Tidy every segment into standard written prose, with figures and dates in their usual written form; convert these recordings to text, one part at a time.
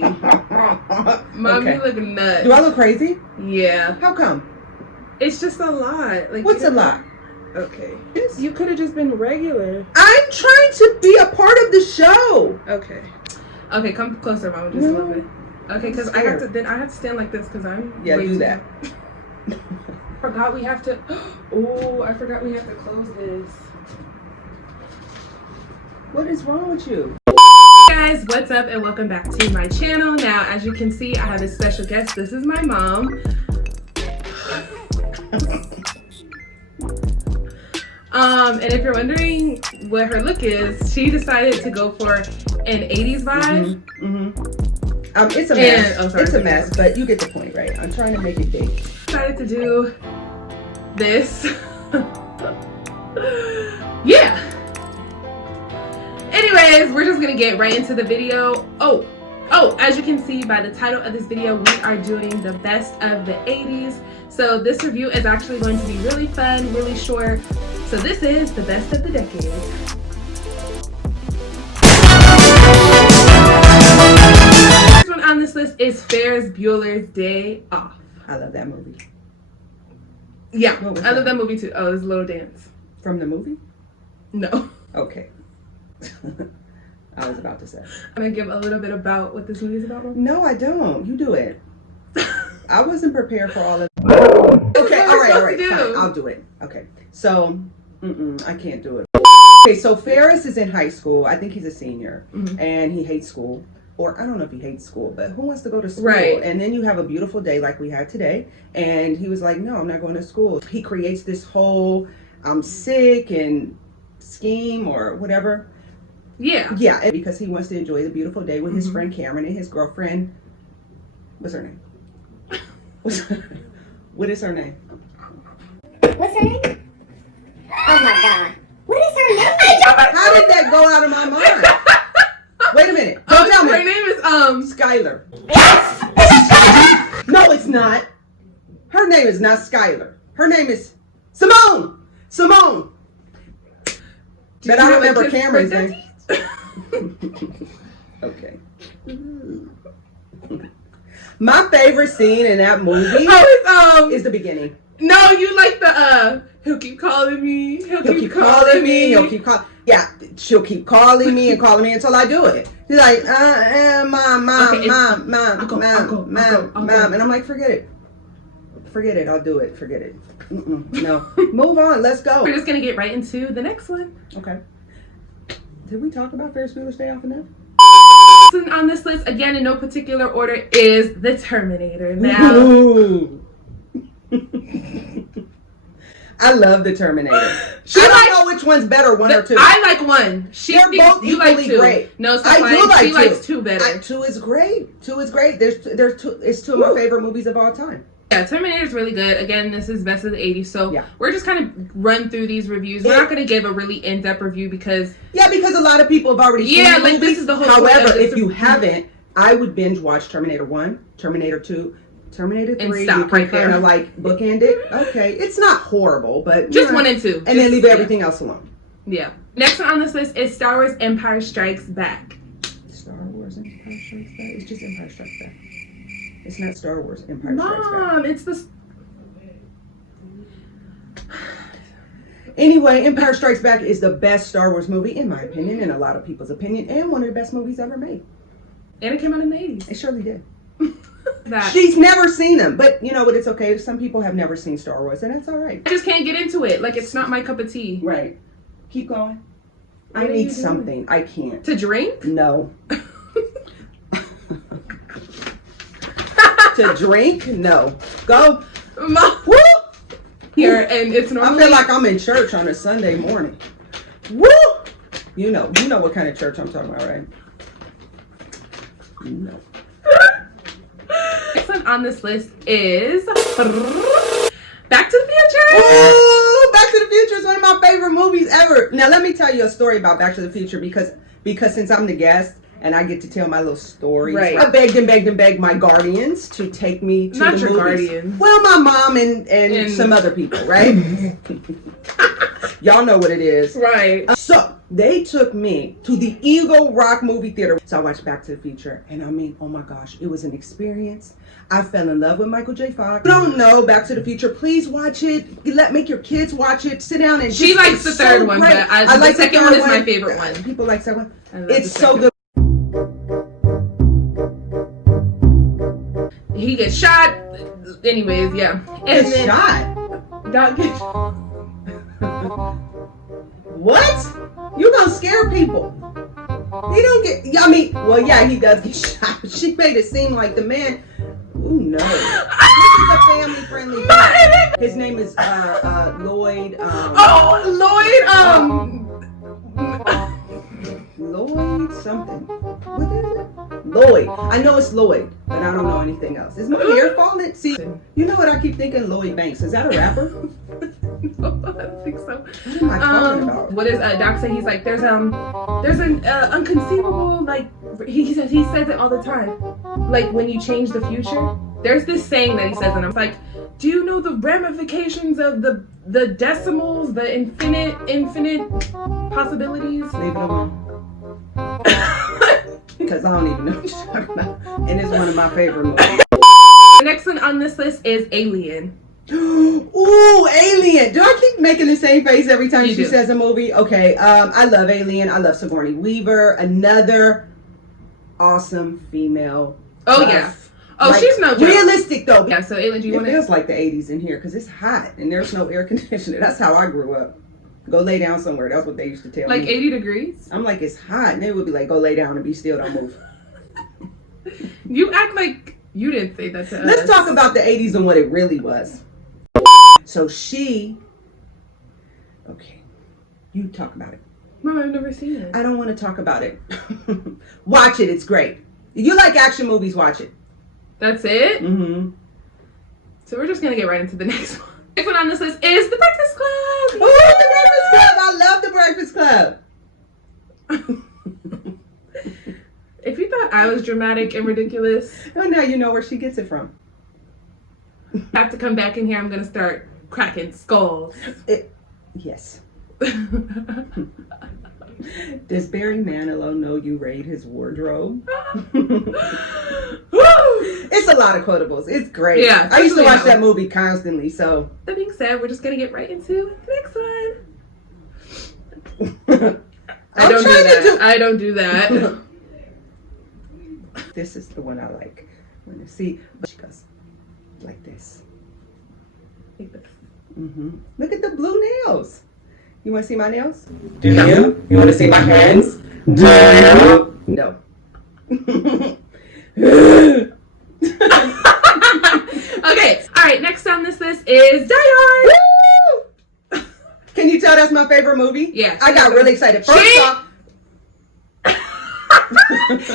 crazy. Mom, Okay. you look nuts. Do I look crazy? Yeah. How come? It's just a lot. Like, What's a lot? Okay. Yes. You could have just been regular. I'm trying to be a part of the show. Okay. Okay, come closer, Mama, just a little bit. Okay, because I have scared. to stand like this because I'm way do too that. Forgot we have to. Oh, I forgot we have to close this. What is wrong with you? Hey guys, what's up and welcome back to my channel. Now, as you can see, I have a special guest. This is my mom. And if you're wondering what her look is, she decided to go for an 80s vibe. It's a mess. It's a mess, but you get the point, right? I'm trying to make it big. Decided to do this. Yeah. Anyways, we're just gonna get right into the video. Oh, as you can see by the title of this video, we are doing the best of the 80s. So this review is actually going to be really fun, really short. So this is the best of the decade. First one on this list is Ferris Bueller's Day Off. I love that movie. Yeah, I love that movie too. Oh, it's a little dance. From the movie? No. Okay. I was about to say. I'm gonna give a little bit about what this movie is about. No, I don't. You do it. I wasn't prepared for all of Okay, all right, fine. I'll do it. Okay. So, I can't do it. Okay, so Ferris is in high school. I think he's a senior, and he hates school. Or I don't know if he hates school, but who wants to go to school? Right. And then you have a beautiful day like we had today, and he was like, no, I'm not going to school. He creates this whole I'm sick and scheme or whatever. Yeah. Yeah, and because he wants to enjoy the beautiful day with his friend Cameron and his girlfriend. What's her name? What is her name? What's her name? Oh my god. What is her name? How did that go out of my mind? Wait a minute. Don't tell me. Her name is Skylar. No, it's not. Her name is not Skylar. Her name is Simone. Simone. But I remember Cameron's name. Okay. My favorite scene in that movie is the beginning. No, you like the he'll keep calling me. He'll keep calling me. He'll keep calling. Yeah, she'll keep calling me and calling me until I do it. She's like, mom, and I'm like, forget it. Forget it. I'll do it. Forget it. No. Move on. Let's go. We're just gonna get right into the next one. Okay. Did we talk about Ferris Bueller's Day Off enough? On this list, again in no particular order, is the Terminator. Now, I love the Terminator. I don't know which one's better, one or two. I like one. They're both you like equally two. great. No, I do like she two. likes two better. Two is great. Two is great. There's two. It's two of my favorite movies of all time. Yeah, Terminator's really good. Again, this is best of the 80s, so yeah. We're just kind of run through these reviews. We're not going to give a really in-depth review because... Yeah, because a lot of people have already seen the movies. This is the whole However, if you haven't, I would binge watch Terminator 1, Terminator 2, Terminator 3. And stop right there. Kind of like bookend it. Okay, it's not horrible, but... Just 1 and 2. And then leave everything else alone. Yeah. Next one on this list is Star Wars Empire Strikes Back. Star Wars Empire Strikes Back? It's just Empire Strikes Back. It's not Star Wars Empire Strikes Back. Mom, it's the... Anyway, Empire Strikes Back is the best Star Wars movie, in my opinion, and a lot of people's opinion, and one of the best movies ever made. And it came out in the 80s. It surely did. That. She's never seen them, but you know what? It's okay. Some people have never seen Star Wars, and that's all right. I just can't get into it. Like, it's not my cup of tea. Right. Keep going. What I are need you something. I can't. To drink? No. To drink? No. Go. Mom. Woo! Here, and it's normally... I feel like I'm in church on a Sunday morning. Woo! You know what kind of church I'm talking about, right? You know. Next one on this list is Back to the Future. Oh, Back to the Future is one of my favorite movies ever. Now, let me tell you a story about Back to the Future because since I'm the guest and I get to tell my little stories, right. I begged my guardians to take me to Not the your movies. guardians. Well, my mom and some other people, right? Y'all know what it is. Right. So, They took me to the Eagle Rock movie theater. So I watched Back to the Future, and I mean, oh my gosh, it was an experience. I fell in love with Michael J. Fox. If you don't know Back to the Future, please watch it. Make your kids watch it. Sit down and she likes the third one, but I like the second one is my favorite one. People like the second one. It's so good. He gets shot. Anyways, yeah. And Gets shot. Doc gets. What? You gonna scare people? He don't get. I mean, well, yeah, he does get shot. But she made it seem like the man. Ooh, no. This is a family-friendly guy. His name is Lloyd. Lloyd something. What is it? Lloyd. I know it's Lloyd, but I don't know anything else. Is my hair falling? See, you know what I keep thinking? Lloyd Banks. Is that a rapper? No, I don't think so. What am I talking about? What does Doc say? He's like, there's an unconceivable, like, he says it all the time. Like, when you change the future, there's this saying that he says, and I'm like, do you know the ramifications of the decimals, the infinite possibilities? Leave it alone. Because I don't even know what you're talking about. And it's one of my favorite movies. The next one on this list is Alien. Ooh, Alien. Do I keep making the same face every time You she do. says a movie? Okay, I love Alien. I love Sigourney Weaver. Another awesome female. Oh, buff. yeah. Oh, Like, she's no joke. realistic though. Yeah, so Alien, do you It want to... feels like the 80s in here because it's hot and there's no air conditioner. That's how I grew up. Go lay down somewhere. That's what they used to tell Like me. 80 degrees? I'm like, it's hot. And they would be like, go lay down and be still. Don't move. You act like you didn't say that to us. Let's talk about the 80s and what it really was. So okay, you talk about it. Mom, I've never seen it. I don't want to talk about it. Watch it, it's great. If you like action movies, watch it. That's it? Mm-hmm. So we're just going to get right into the next one. Next one on this list is The Breakfast Club. Ooh, The Breakfast Club! I love The Breakfast Club. If you thought I was dramatic and ridiculous, Well, now you know where she gets it from. I have to come back in here. I'm going to start cracking skulls. Yes. Does Barry Manilow know you raid his wardrobe? It's a lot of quotables. It's great. Yeah, I used to especially watch now. that movie constantly, so. That being said, we're just going to get right into the next one. I don't do that. I don't do that. This is the one I like. When you see, she goes like this. Mm-hmm. Look at the blue nails. You want to see my nails? Do you? You want to see my hands? Do you? No. Okay. All right. Next on this list is Die Hard. Woo! Can you tell that's my favorite movie? Yeah. I got really excited. First off,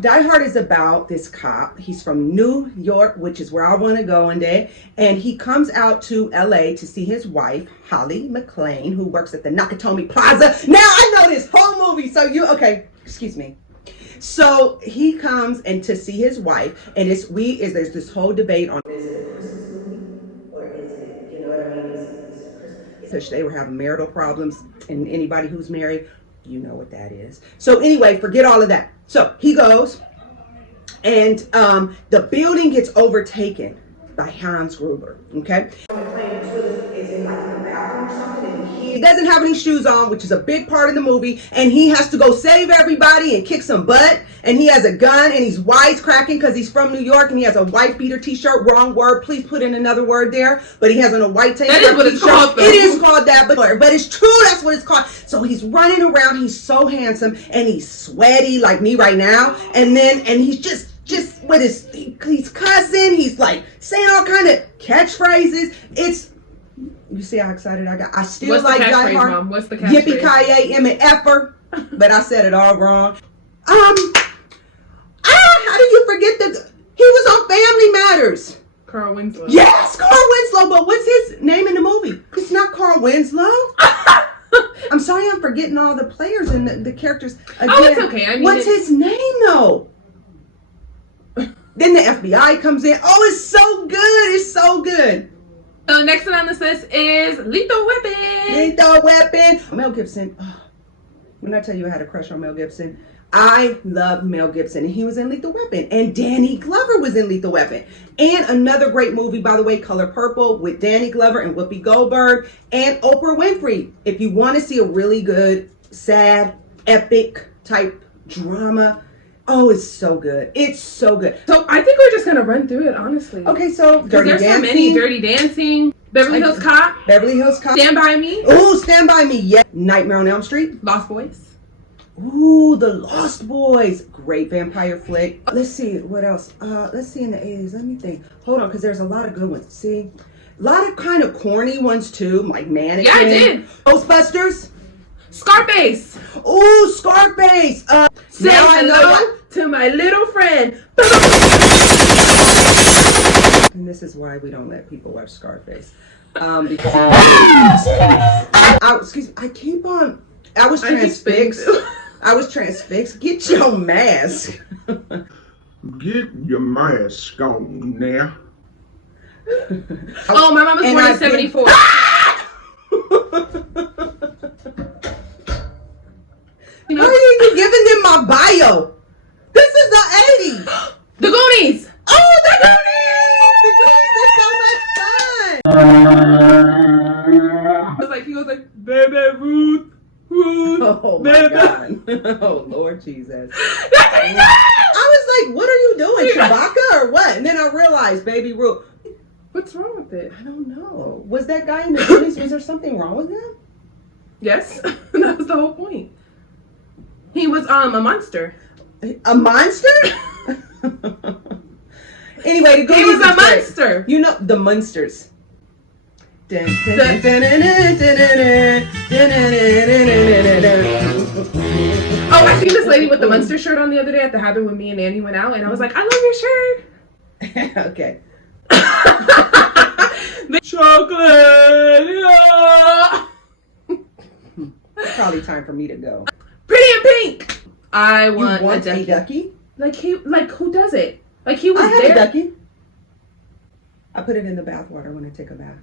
Die Hard is about this cop. He's from New York, which is where I want to go one day. And he comes out to LA to see his wife, Holly McClane, who works at the Nakatomi Plaza. Now I know this whole movie. So excuse me. So he comes and to see his wife, and there's this whole debate on, is it a Christmas movie or is it, you know what I mean? Is it a Christmas? Because they were having marital problems, and anybody who's married, you know what that is. So anyway, forget all of that. So he goes, and the building gets overtaken by Hans Gruber. Okay. Is in like the bathroom or something, and he doesn't have any shoes on, which is a big part of the movie, and he has to go save everybody and kick some butt, and he has a gun, and he's wisecracking because he's from New York, and he has a wife beater t-shirt. Wrong word, please put in another word there, but he has on a white t-shirt. That is what it's called, though. It is called that, but it's true, that's what it's called. So he's running around, he's so handsome, and he's sweaty like me right now, and he's just with he's cussing, he's like saying all kind of catchphrases. You see how excited I got? I still What's like the Die Hard. Mom? What's the catchphrase? Yippee-ki-yay, M-F-er. But I said it all wrong. How do you forget he was on Family Matters. Carl Winslow. Yes, Carl Winslow, but what's his name in the movie? It's not Carl Winslow. I'm sorry, I'm forgetting all the players and the characters. Again, Oh, it's okay. I mean, what's his name though? Then the FBI comes in. Oh, it's so good. It's so good. So next one on this list is Lethal Weapon. Lethal Weapon. Mel Gibson. Oh, When I tell you I had a crush on Mel Gibson, I love Mel Gibson, and he was in Lethal Weapon, and Danny Glover was in Lethal Weapon. And another great movie, by the way, Color Purple, with Danny Glover and Whoopi Goldberg and Oprah Winfrey. If you want to see a really good, sad, epic type drama, oh, it's so good. It's so good. So I think we're just gonna run through it, honestly. Okay, so Dirty there's Dancing. so many. Dirty Dancing, Beverly Hills Cop, Beverly Hills Cop. Stand By Me. Ooh, Stand By Me. Yeah. Nightmare on Elm Street. Lost Boys. Ooh, The Lost Boys. Great vampire flick. Let's see, what else? Let's see in the 80s. Let me think. Hold on, because there's a lot of good ones. See? A lot of kind of corny ones, too, like Mannequin. Yeah, I did. Ghostbusters. Scarface. Ooh, Scarface. Say now I know hello to my little friend. And this is why we don't let people watch Scarface. Because excuse me, I was transfixed. I was transfixed. Get your mask. Get your mask on now. Oh, my mom was born in 74. Why are you giving them my bio? This is the 80s. The Goonies. Oh, the Goonies! The Goonies are so much fun. He goes like, baby Ruth. Oh my baby. God. Oh Lord Jesus. That's what he said. I was like, what are you doing, Chewbacca or what? And then I realized, Baby Ruth. What's wrong with it? I don't know. Was that guy in the Goonies, was there something wrong with him? Yes, that was the whole point. He was a monster. A monster? Anyway, the Goonies He was a is great. monster. You know, the Munsters. Oh, Oh, I seen this lady with the Munster shirt on the other day at the Habit when me and Annie went out, and I was like, I love your shirt. Okay. The chocolate. Yeah. Probably time for me to go. Pretty in Pink. I You want want a a ducky. ducky? Like who does it? Like he was I have there. a ducky. I put it in the bath water when I take a bath.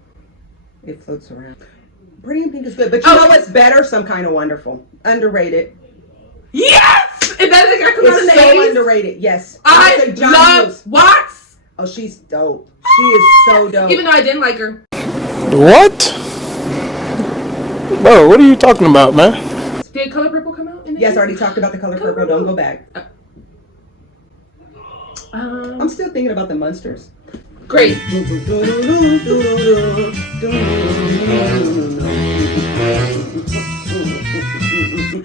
It floats around. Pretty in Pink is good, but you know what's better? Some Kind of Wonderful. Underrated. Yes! It doesn't come out in the It's so 80s. underrated. Yes. I It's a John love Hughes. Watts. Oh, she's dope. She is so dope. Even though I didn't like her. What? Bro, what are you talking about, man? Did Color Purple come out in the Yes, I 80s? already talked about the Color Purple. Don't go back. I'm still thinking about the Munsters. Great.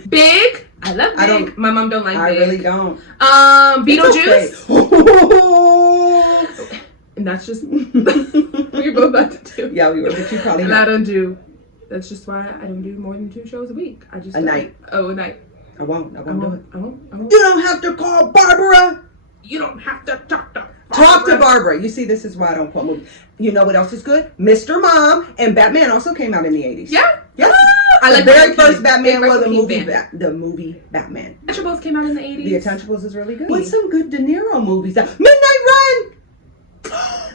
Big. I love Big. I don't- My mom don't like I Big. really don't. Beetlejuice. Okay. And that's just we were both about to do. Yeah, we were, but you probably And I not. don't do. That's just why I don't do more than 2 shows a week. I just A don't. night. Oh, a night. I won't do it. I won't. You don't have to call Barbara. You don't have to talk to Talk to Barbara. You see, this is why I don't quote movies. You know what else is good? Mr. Mom and Batman also came out in the 80s. Yeah. Yes. I The like very Michael first Keaton. Batman Big was the Michael movie. Keaton The movie Batman. Untouchables came out in the 80s. The Untouchables is really good. What's some good De Niro movies? Midnight Run.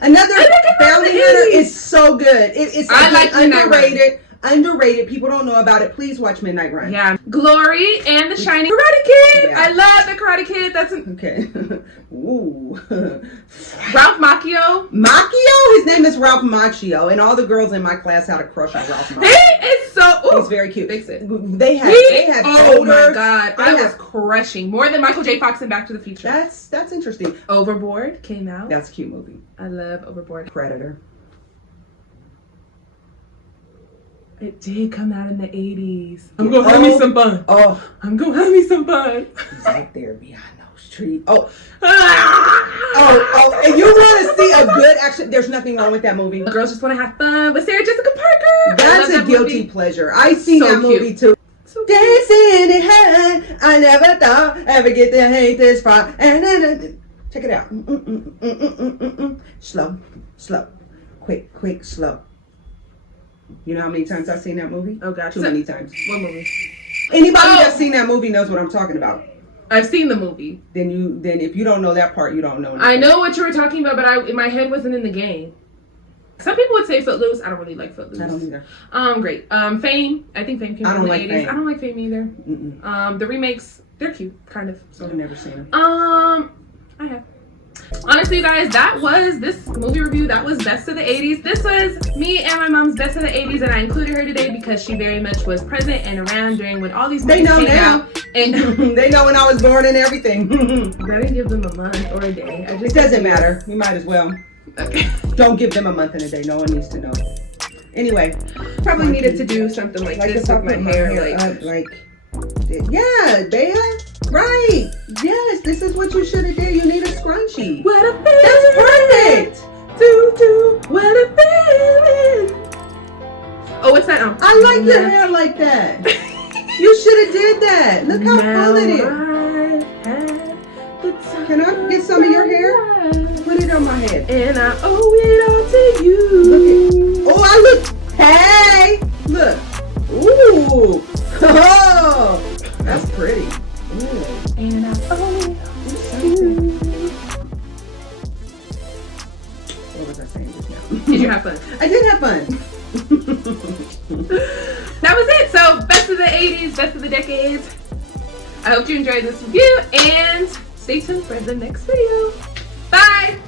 Another Bounty Hunter is so good. It's I like Midnight Run. underrated. Underrated. People don't know about it. Please watch Midnight Run. Yeah. Glory and the Shining. Karate Kid. Yeah. I love the Karate Kid. That's Okay. Ooh. Ralph Macchio. Macchio? His name is Ralph Macchio, and all the girls in my class had a crush on Ralph He Macchio. is so. Ooh. He's very cute. Fix it. They had Oh my odors. God. They I was had- crushing more than Michael J. Fox in Back to the Future. That's interesting. Overboard came out. That's a cute movie. I love Overboard. Predator. It did come out in the 80s. I'm gonna have me some fun. Oh, I'm gonna have me some fun. he's out there beyond those trees. Oh, and you want to see a good action? There's nothing wrong with that movie. The girls just want to have fun with Sarah Jessica Parker. I That's love a that guilty movie. pleasure. I seen So that movie cute. too. So cute. Dancing in heaven, I never thought ever get to hate this far. And then check it out. Slow, quick, slow. You know how many times I've seen that movie? Oh God. Too many times. What movie? Anybody Oh. that's seen that movie knows what I'm talking about. I've seen the movie. Then if you don't know that part, you don't know. I know what you were talking about, but my head wasn't in the game. Some people would say Footloose. I don't really like Footloose. I don't either. Great. Fame. I think Fame came out in the 80s. Fame. I don't like Fame either. The remakes, they're cute, kind of. So. I've never seen them. I have. Honestly, you guys, that was this movie review. That was best of the 80s. This was me and my mom's best of the 80s, and I included her today because she very much was present and around during when all these movies came out. And they know when I was born and everything. I didn't give them a month or a day. It doesn't matter. You might as well. Okay. Don't give them a month and a day. No one needs to know. Anyway, probably needed to do something like this with my hair, yeah, Bea. Right. Yes, this is what you should have did. You need a scrunchie. What a feeling. That's perfect. What a feeling. Oh, what's that? I like your hair like that. You should have did that. Look how full it is. Can I get some of your hair? Put it on my head. And I owe it all to you. Look at, I look. Hey, look. Ooh. Oh, that's pretty. Ooh. And I owe it all to you. What was I saying just now? Did you have fun? I did have fun. That was it. So, best of the 80s, best of the decades. I hope you enjoyed this review and stay tuned for the next video. Bye.